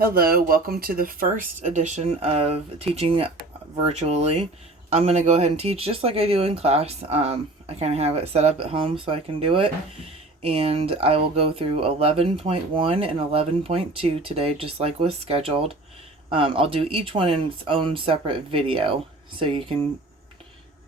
Hello, welcome to the first edition of teaching virtually. I'm going to go ahead and teach just like I do in class. I kind of have it set up at home so I can do it. And I will go through 11.1 and 11.2 today, just like was scheduled. I'll do each one in its own separate video so you can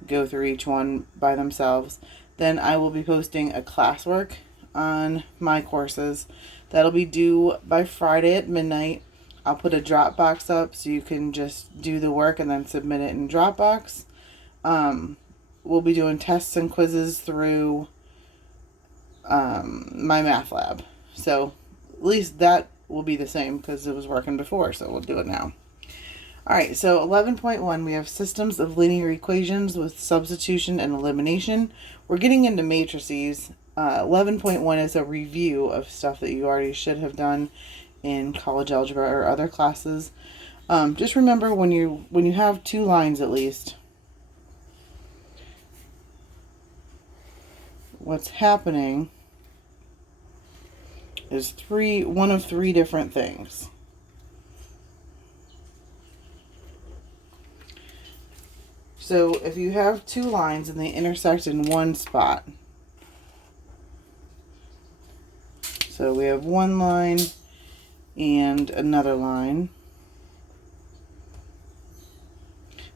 go through each one by themselves. Then I will be posting a classwork on my courses. That'll be due by Friday at midnight. I'll put a Dropbox up so you can just do the work and then submit it in Dropbox. We'll be doing tests and quizzes through my math lab. So at least that will be the same because it was working before, so we'll do it now. Alright, so 11.1, we have systems of linear equations with substitution and elimination. We're getting into matrices. 11.1 is a review of stuff that you already should have done in college algebra or other classes. Just remember when you have two lines at least, what's happening is one of three different things. So if you have two lines and they intersect in one spot, so we have one line and another line.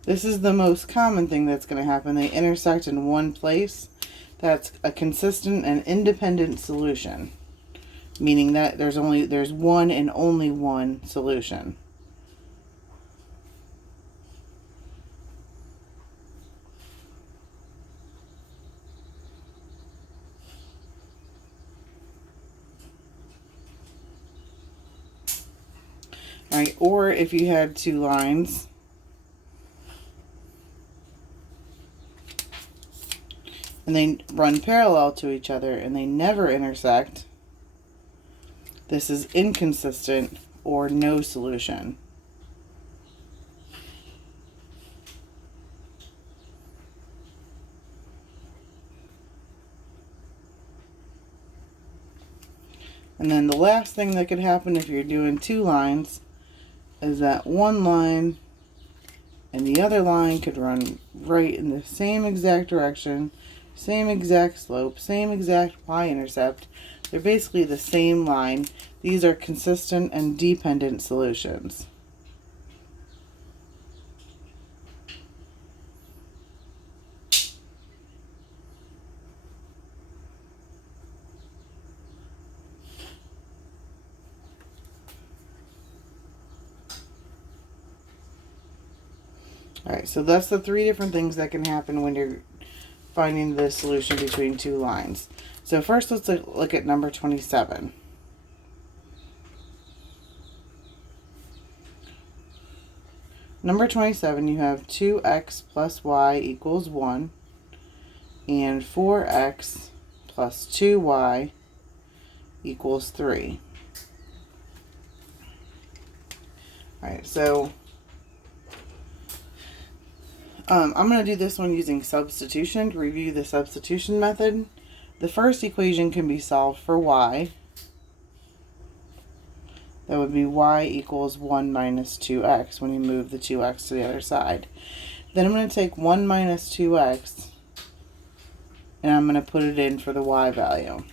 This is the most common thing that's going to happen. They intersect in one place. That's a consistent and independent solution, meaning that there's one and only one solution. Right, or if you had two lines and they run parallel to each other and they never intersect, this is inconsistent or no solution. And then the last thing that could happen if you're doing two lines is that one line and the other line could run right in the same exact direction, same exact slope, same exact y-intercept. They're basically the same line. These are consistent and dependent solutions. Alright, so that's the three different things that can happen when you're finding the solution between two lines. So first let's look at number 27. Number 27, you have 2x plus y equals 1 and 4x plus 2y equals 3. Alright, so I'm going to do this one using substitution to review the substitution method. The first equation can be solved for y. That would be y equals 1 minus 2x when you move the 2x to the other side. Then I'm going to take 1 minus 2x and I'm going to put it in for the y value.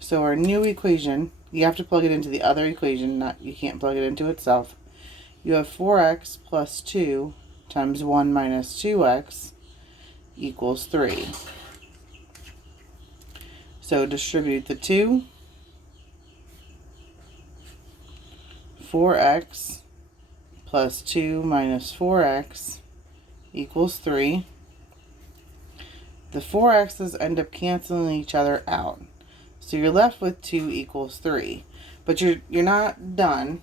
So our new equation, you have to plug it into the other equation, you can't plug it into itself. You have 4x plus 2 times 1 minus 2x equals 3. So distribute the 2. 4x plus 2 minus 4x equals 3. The 4x's end up canceling each other out. So you're left with 2 equals 3. But you're not done.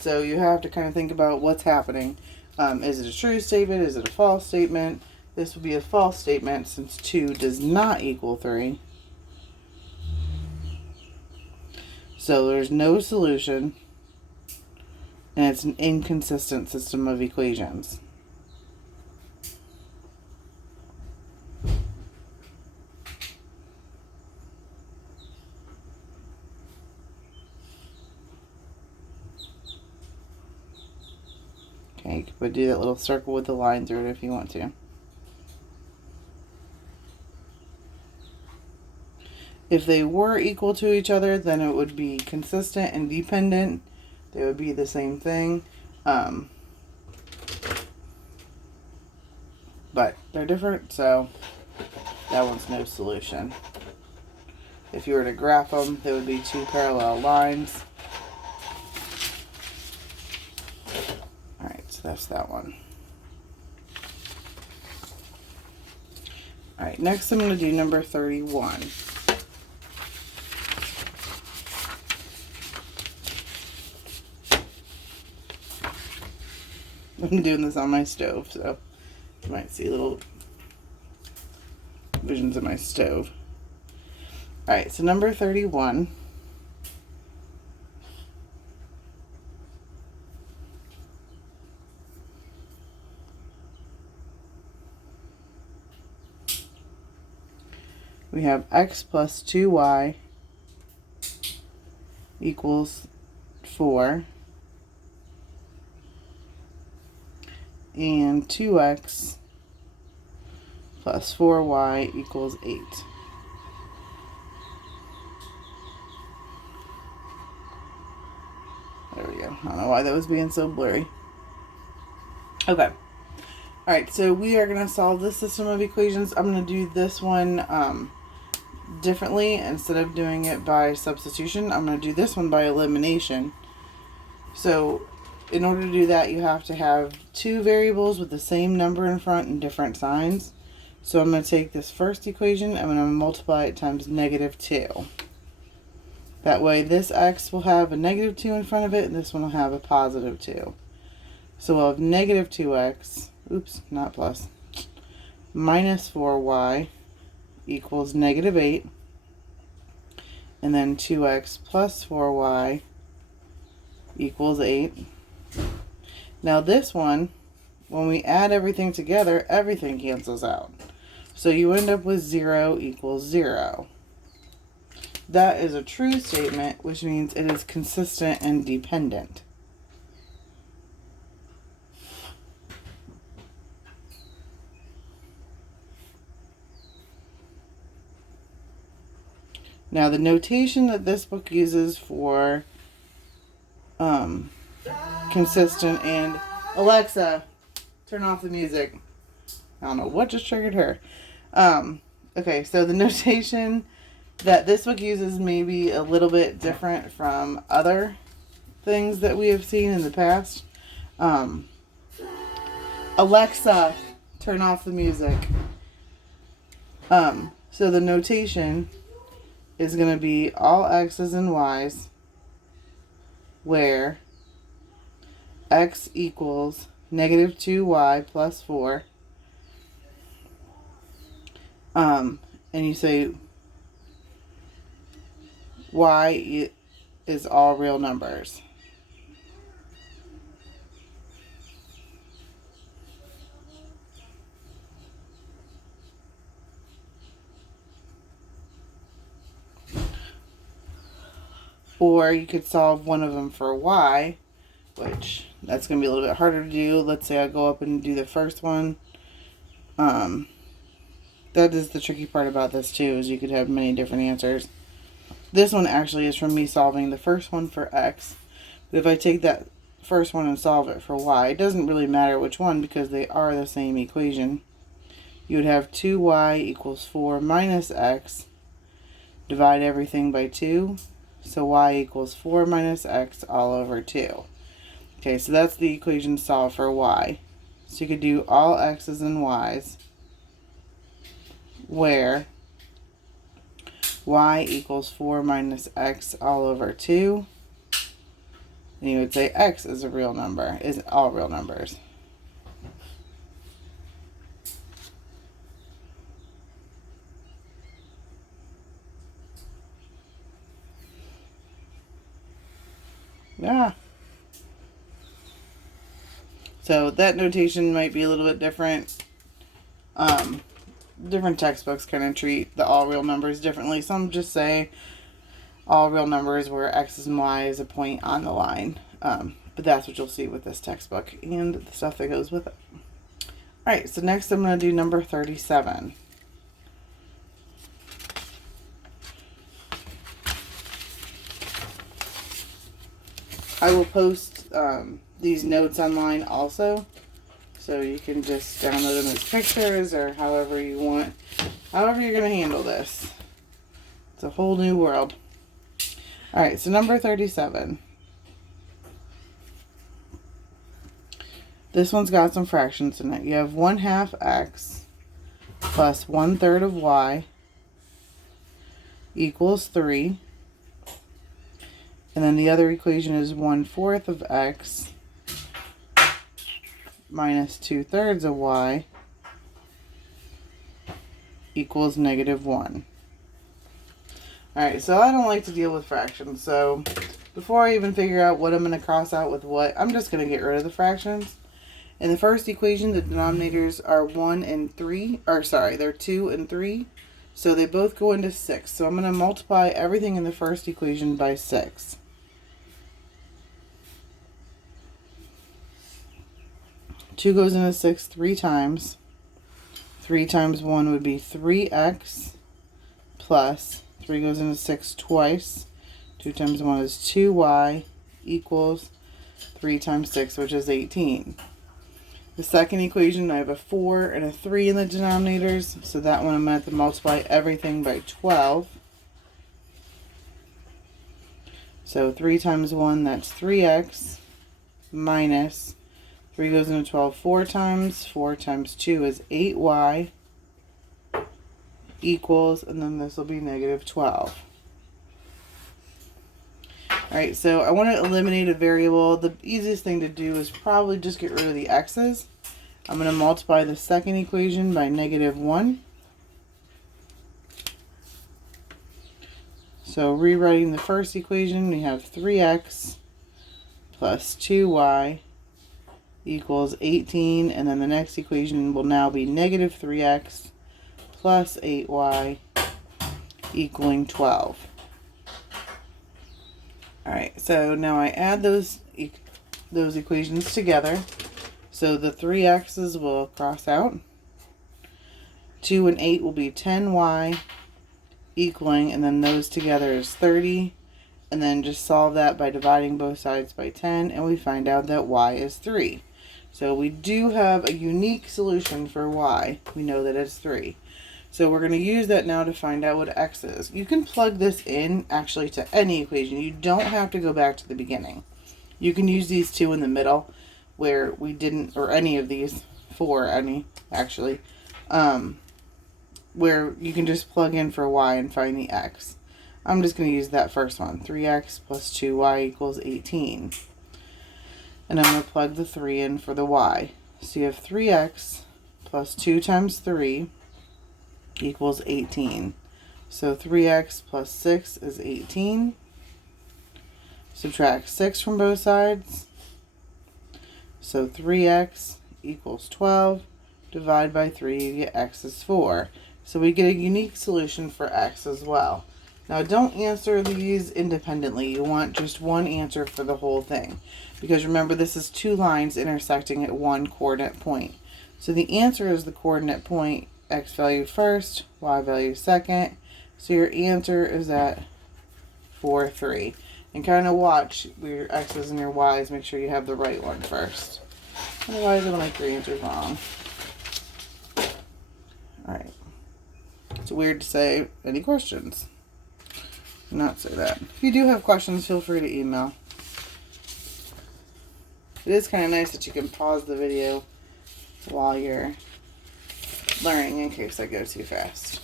So you have to kind of think about what's happening. Is it a true statement? Is it a false statement? This would be a false statement since 2 does not equal 3. So there's no solution. And it's an inconsistent system of equations. Okay, you could do that little circle with the line through it if you want to. If they were equal to each other, then it would be consistent and dependent. They would be the same thing. But they're different, so that one's no solution. If you were to graph them, they would be two parallel lines. Alright, so that's that one. Alright, next I'm going to do number 31. I'm doing this on my stove, so you might see little visions of my stove. Alright, so number 31. We have x plus 2y equals 4. And 2x plus 4y equals 8. There we go. I don't know why that was being so blurry. Okay. Alright, so we are going to solve this system of equations. I'm going to do this one differently. Instead of doing it by substitution, I'm going to do this one by elimination. So in order to do that, you have to have two variables with the same number in front and different signs. So I'm going to take this first equation, I'm going to multiply it times -2. That way this x will have a -2 in front of it, and this one will have a +2. So we'll have -2x, oops, not plus, minus 4y equals -8. And then 2x plus 4y equals 8. Now this one, when we add everything together, everything cancels out. So you end up with 0 equals 0. That is a true statement, which means it is consistent and dependent. Now the notation that this book uses for consistent and Alexa, turn off the music. I don't know what just triggered her. Okay, so the notation that this book uses may be a little bit different from other things that we have seen in the past. Alexa, turn off the music. So the notation is going to be all x's and y's where x equals -2y plus 4. And you say y is all real numbers. Or you could solve one of them for y, which that's going to be a little bit harder to do. Let's say I go up and do the first one. That is the tricky part about this too, is you could have many different answers. This one actually is from me solving the first one for x. But if I take that first one and solve it for y, it doesn't really matter which one because they are the same equation. You would have 2y equals 4 minus x. Divide everything by 2. So y equals 4 minus x all over 2. Okay, so that's the equation solved for y. So you could do all x's and y's where y equals 4 minus x all over 2. And you would say x is a real number, is all real numbers. Yeah. So that notation might be a little bit different. Different textbooks kind of treat the all real numbers differently. Some just say all real numbers where x and y is a point on the line. But that's what you'll see with this textbook and the stuff that goes with it. Alright, so next I'm going to do number 37. I will post these notes online also, so you can just download them as pictures or however you want, however you're going to handle this. It's a whole new world. Alright, so number 37. This one's got some fractions in it. You have 1/2 x plus 1/3 of y equals 3. And then the other equation is 1/4 of x minus 2/3 of y equals -1. Alright, so I don't like to deal with fractions. So before I even figure out what I'm going to cross out with what, I'm just going to get rid of the fractions. In the first equation, the denominators are 1 and 3. Or sorry, they're 2 and 3. So they both go into 6. So I'm going to multiply everything in the first equation by 6. Two goes into 6 3 times. 3 times 1 would be 3x plus 3 goes into 6 twice. 2 times 1 is 2y equals 3 times 6, which is 18. The second equation, I have a 4 and a 3 in the denominators, so that one I'm going to have to multiply everything by 12. So 3 times 1, that's 3x minus 3 goes into 12 4 times. 4 times 2 is 8y equals, and then this will be -12. Alright, so I want to eliminate a variable. The easiest thing to do is probably just get rid of the x's. I'm going to multiply the second equation by -1. So rewriting the first equation, we have 3x plus 2y equals 18, and then the next equation will now be -3x plus 8y equaling 12. Alright, so now I add those equations together. So the 3x's will cross out. 2 and 8 will be 10y equaling, and then those together is 30. And then just solve that by dividing both sides by 10, and we find out that y is 3. So we do have a unique solution for y. We know that it's 3. So we're going to use that now to find out what x is. You can plug this in actually to any equation. You don't have to go back to the beginning. You can use these two in the middle where we didn't, or any of these, actually, where you can just plug in for y and find the x. I'm just going to use that first one. 3x plus 2y equals 18. And I'm going to plug the 3 in for the y. So you have 3x plus 2 times 3 equals 18. So 3x plus 6 is 18. Subtract 6 from both sides. So 3x equals 12. Divide by 3, you get x is 4. So we get a unique solution for x as well. Now don't answer these independently. You want just one answer for the whole thing. Because remember, this is two lines intersecting at one coordinate point. So the answer is the coordinate point, x value first, y value second. So your answer is at 4, 3. And kind of watch your x's and your y's, make sure you have the right one first. Otherwise, it'll make your answers wrong. Alright. It's weird to say any questions. Not say that. If you do have questions, feel free to email. It is kind of nice that you can pause the video while you're learning in case I go too fast.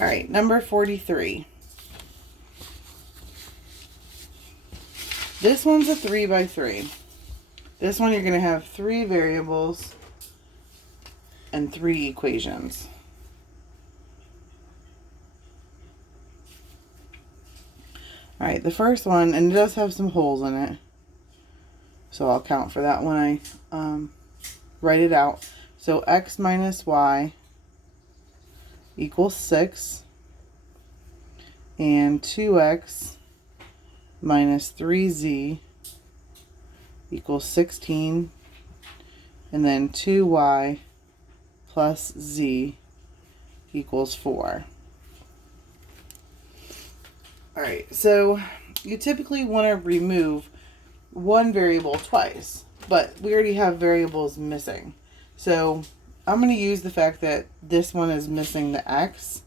Alright, number 43. This one's a 3 by 3. This one you're going to have 3 variables and 3 equations. Alright, the first one, and it does have some holes in it, so I'll count for that when I write it out. So x minus y equals 6, and 2x minus 3z equals 16. And then 2y plus z equals 4. Alright, so you typically want to remove one variable twice, but we already have variables missing. So I'm going to use the fact that this one is missing the x.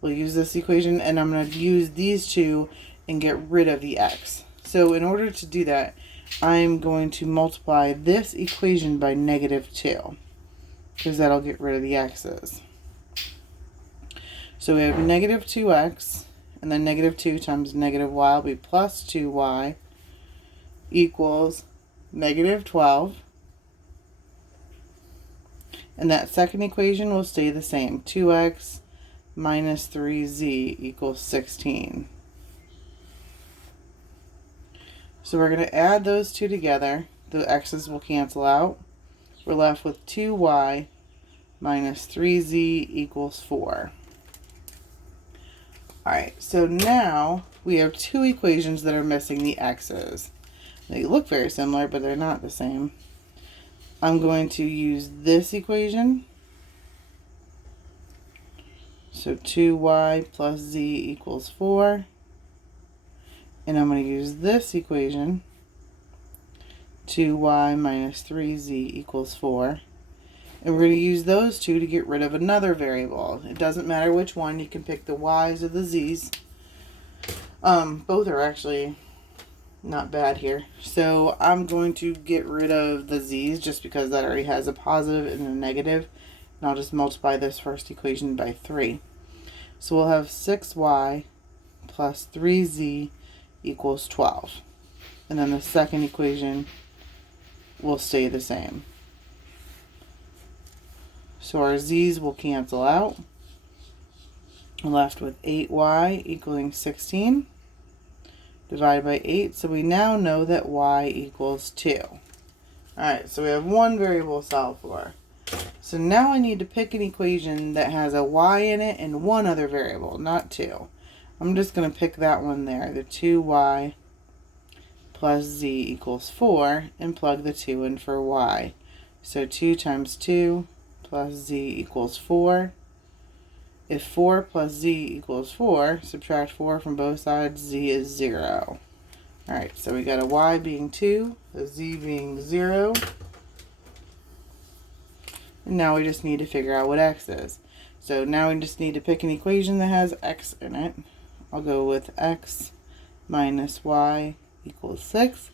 We'll use this equation, and I'm going to use these two and get rid of the x. So in order to do that, I'm going to multiply this equation by -2, because that'll get rid of the x's. So we have -2x, and then -2 times -y will be plus 2y equals -12. And that second equation will stay the same. 2x minus 3z equals 16. So we're going to add those two together. The x's will cancel out. We're left with 2y minus 3z equals 4. Alright, so now we have two equations that are missing the x's. They look very similar, but they're not the same. I'm going to use this equation. So 2y plus z equals 4. And I'm going to use this equation. 2y minus 3z equals 4. And we're going to use those two to get rid of another variable. It doesn't matter which one. You can pick the y's or the z's. Both are actually not bad here. So I'm going to get rid of the z's just because that already has a positive and a negative. And I'll just multiply this first equation by 3. So we'll have 6y plus 3z equals 12. And then the second equation will stay the same. So our z's will cancel out. We're left with 8y equaling 16 divided by 8. So we now know that y equals 2. Alright, so we have one variable to solve for. So now I need to pick an equation that has a y in it and one other variable, not two. I'm just going to pick that one there, the 2y plus z equals 4, and plug the 2 in for y. So 2 times 2 plus z equals 4. If 4 plus z equals 4, subtract 4 from both sides, z is 0. Alright, so we got a y being 2, a z being 0. And now we just need to figure out what x is. So now we just need to pick an equation that has x in it. I'll go with x minus y equals 6.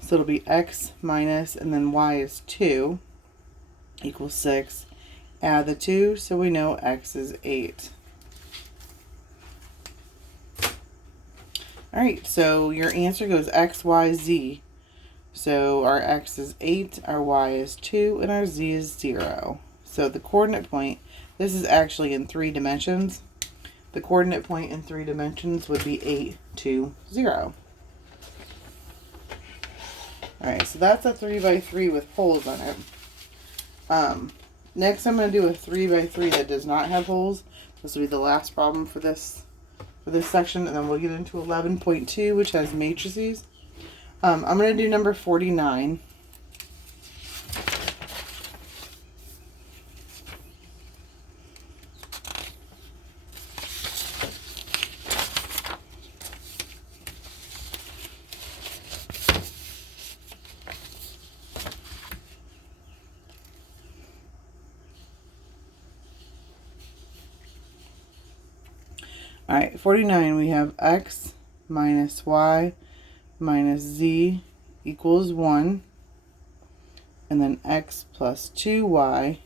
So it'll be x minus, and then y is 2, equals 6. Add the 2, so we know x is 8. Alright, so your answer goes x, y, z. So our x is 8, our y is 2, and our z is 0. So the coordinate point, this is actually in 3 dimensions. The coordinate point in 3 dimensions would be 8, 2, 0. Alright, so that's a 3 by 3 with holes in it. Next I'm going to do a 3 by 3 that does not have holes. This will be the last problem for this section, and then we'll get into 11.2, which has matrices. I'm going to do number 49. Alright, 49, we have x minus y minus z equals 1, and then x plus 2y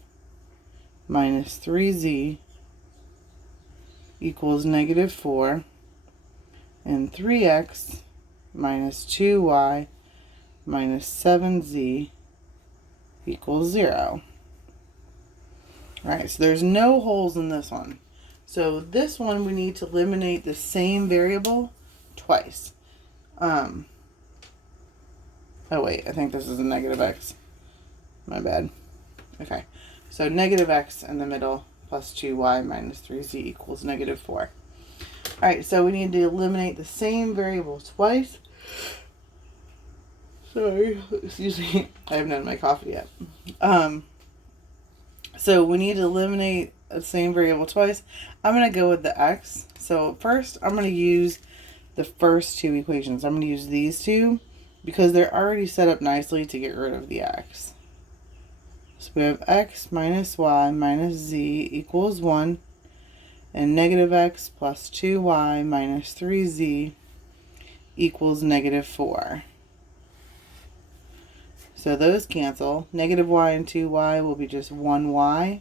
minus 3z equals negative 4, and 3x minus 2y minus 7z equals 0. Alright, so there's no holes in this one. So this one we need to eliminate the same variable twice. Oh wait, I think this is a negative x. My bad. Okay, so negative x in the middle plus 2y minus 3z equals negative 4. Alright, so we need to eliminate the same variable twice. Sorry, excuse me. I haven't had my coffee yet. So we need to eliminate the same variable twice. I'm going to go with the x. So first, I'm going to use the first two equations. I'm going to use these two because they're already set up nicely to get rid of the x. So we have x minus y minus z equals 1, and negative x plus 2y minus 3z equals negative 4. So those cancel. Negative y and 2y will be just 1y.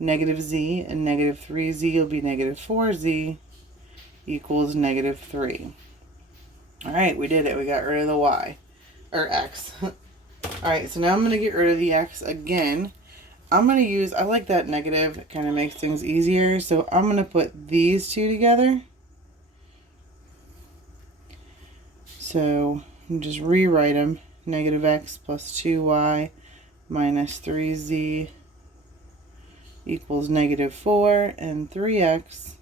Negative z and negative 3z will be negative 4z equals negative 3. Alright, we did it. We got rid of the y. Or x. Alright, so now I'm going to get rid of the x again. I'm going to use, I like that negative. It kind of makes things easier. So I'm going to put these two together. So just rewrite them. Negative x plus 2y minus 3z equals negative 4, and 3x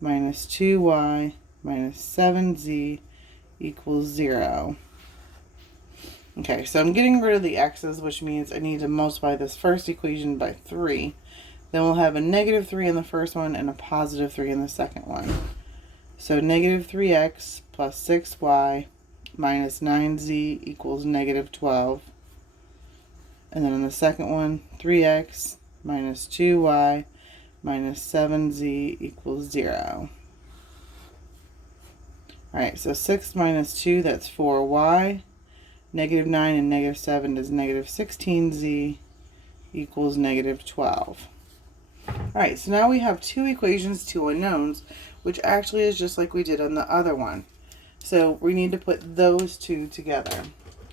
minus 2y minus 7z equals 0. Okay, so I'm getting rid of the x's, which means I need to multiply this first equation by 3. Then we'll have a negative 3 in the first one and a positive 3 in the second one. So negative 3x plus 6y minus 9z equals negative 12. And then in the second one, 3x minus 2y minus 7z equals 0. Alright, so 6 minus 2, that's 4y. Negative 9 and negative 7 is negative 16z equals negative 12. Alright, so now we have two equations, two unknowns, which actually is just like we did on the other one. So we need to put those two together.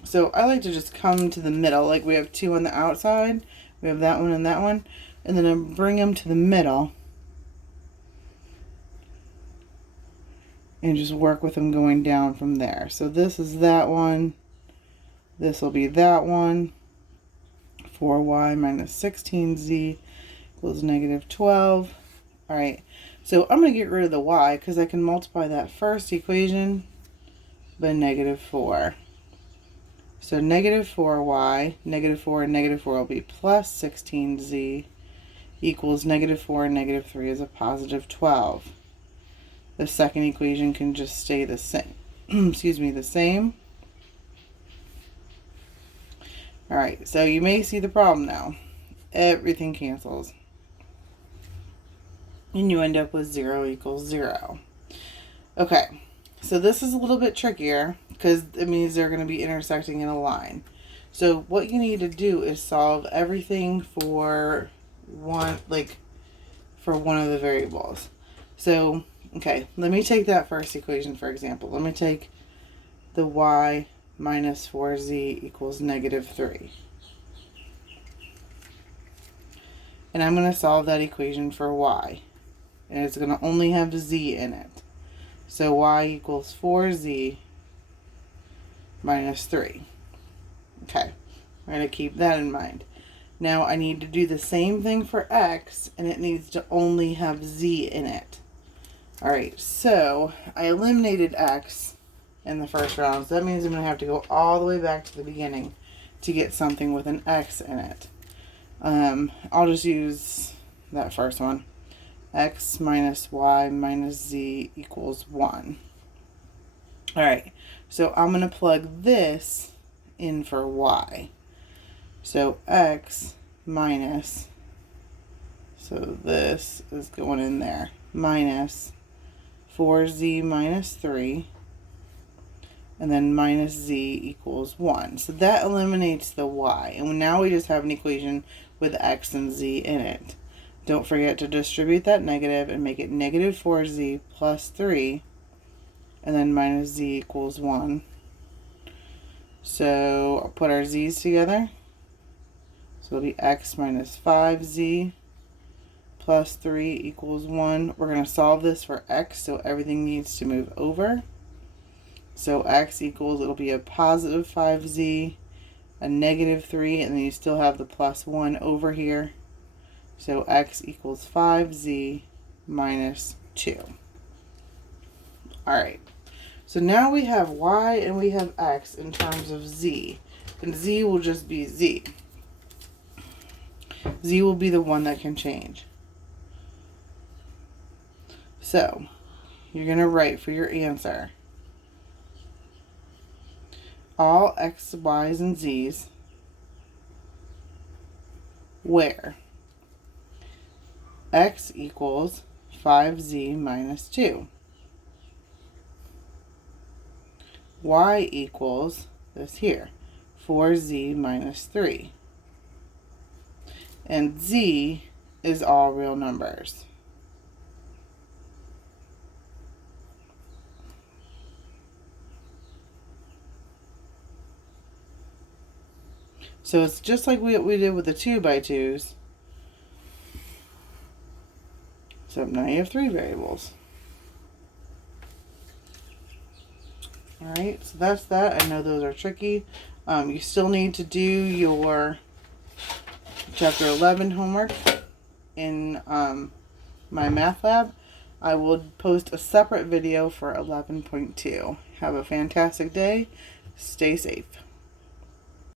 So I like to just come to the middle, like we have two on the outside, we have that one and that one, and then I bring them to the middle and just work with them going down from there. So this is that one, this will be that one, 4y minus 16z equals negative 12. Alright, so I'm going to get rid of the y because I can multiply that first equation by negative 4. So negative 4y, negative 4 and negative 4 will be plus 16z equals negative 4 and negative 3 is a positive 12. The second equation can just stay the same. Excuse me, the same. Alright, so you may see the problem now. Everything cancels. And you end up with 0 equals 0. Okay, so this is a little bit trickier because it means they're going to be intersecting in a line. So what you need to do is solve everything for one, for one of the variables. So, okay, let me take that first equation for example. Let me take the y minus 4z equals negative 3. And I'm going to solve that equation for y. And it's going to only have z in it. So y equals 4z minus 3. Okay, we're going to keep that in mind. Now I need to do the same thing for x, and it needs to only have z in it. Alright, so I eliminated x in the first round, so that means I'm going to have to go all the way back to the beginning to get something with an x in it. I'll just use that first one. X minus y minus z equals 1. Alright, so I'm going to plug this in for y. So x minus, so this is going in there, minus 4z minus 3, and then minus z equals 1. So that eliminates the y, and now we just have an equation with x and z in it. Don't forget to distribute that negative and make it negative 4z plus 3, and then minus z equals 1. So I'll put our z's together. So it'll be x minus 5z plus 3 equals 1. We're going to solve this for x, so everything needs to move over. So x equals, it'll be a positive 5z, a negative 3, and then you still have the plus 1 over here. So x equals 5z minus 2. Alright, So now we have y and we have x in terms of z. And z will just be z. Z will be the one that can change. So, you're going to write for your answer all x, y's, and z's where x equals 5z minus 2. Y equals this here, 4z minus 3. And z is all real numbers. So it's just like what we did with the 2x2s. So now you have 3 variables. Alright, so that's that. I know those are tricky. You still need to do your Chapter 11 homework in my math lab. I will post a separate video for 11.2. Have a fantastic day. Stay safe.